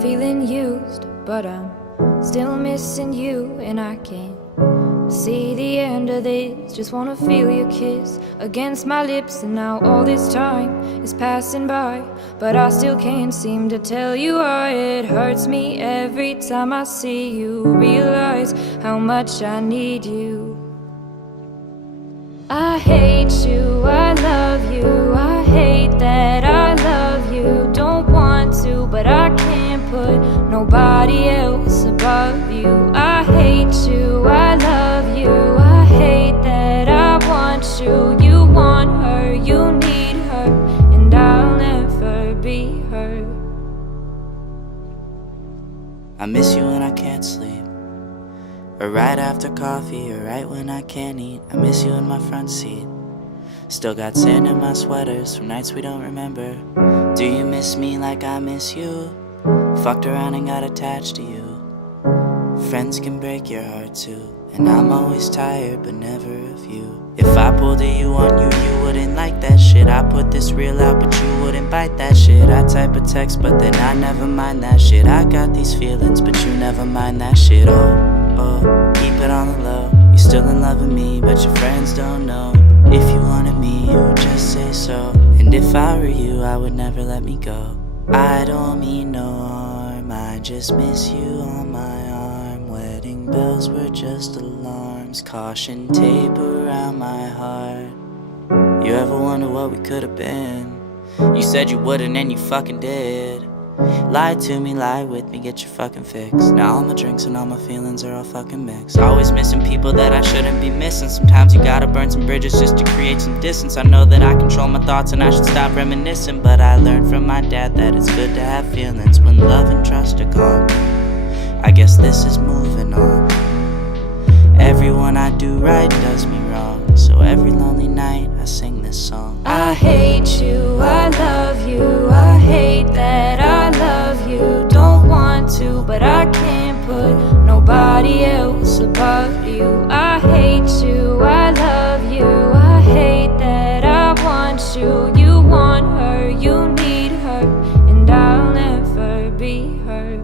feeling used, but I'm still missing you, and I can't see the end of this. Just wanna feel your kiss against my lips, and now all this time is passing by, but I still can't seem to tell you why. It hurts me every time I see you, realize how much I need you. I hate you, I love you, I hate that I love you. Don't want to, but I can't put nobody else above you. I hate you, I love you, I hate that I want you. You want her, you need her, and I'll never be her. I miss you when I can't sleep, or right after coffee, or right when I can't eat. I miss you in my front seat. Still got sand in my sweaters from nights we don't remember. Do you miss me like I miss you? Fucked around and got attached to you. Friends can break your heart too, and I'm always tired but never of you. If I pulled a you on you, you wouldn't like that shit. I put this reel out but you wouldn't bite that shit. I type a text but then I never mind that shit. I got these feelings but you never mind that shit. Oh, keep it on the low. You're still in love with me but your friends don't know. If you wanted me, you would just say so, and if I were you, I would never let me go. I don't mean no harm, I just miss you on my arm. Wedding bells were just alarms, caution tape around my heart. You ever wonder what we could have been? You said you wouldn't and you fucking did. Lie to me, lie with me, get your fucking fix. Now all my drinks and all my feelings are all fucking mixed. Always missing people that I shouldn't be missing. Sometimes you gotta burn some bridges just to create some distance. I know that I control my thoughts and I should stop reminiscing, but I learned from my dad that it's good to have feelings when love and trust are gone. I guess this is moving on. Everyone I do right does me wrong, so every lonely night I sing this song. I hate you, I love you, I hate that I love you. Don't want to, but I can't put nobody else above you. I hate you, I love you, I hate that I want you. You want her, you need her, and I'll never be her.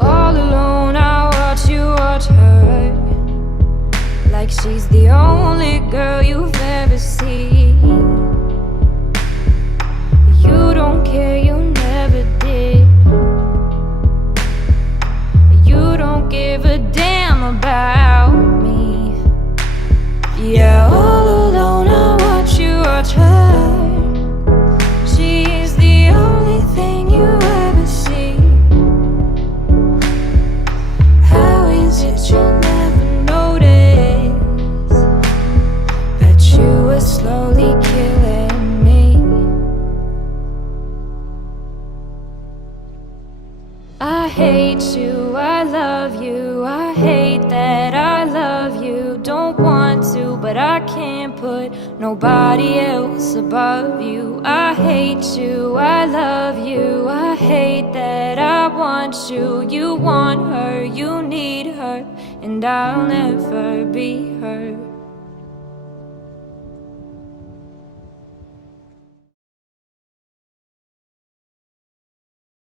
All alone I watch you watch her, like she's the only girl you've ever seen. You don't care, you never did. You don't give a damn about me. Yeah, all alone I watch you watch her. She's the only thing you ever see. How is it you never notice that you were slowly killing me? I hate you, I love you, I hate that I love you. Don't want to, but I can't put nobody else above you. I hate you, I love you, I hate that I want you. You want her, you need her, and I'll never be her.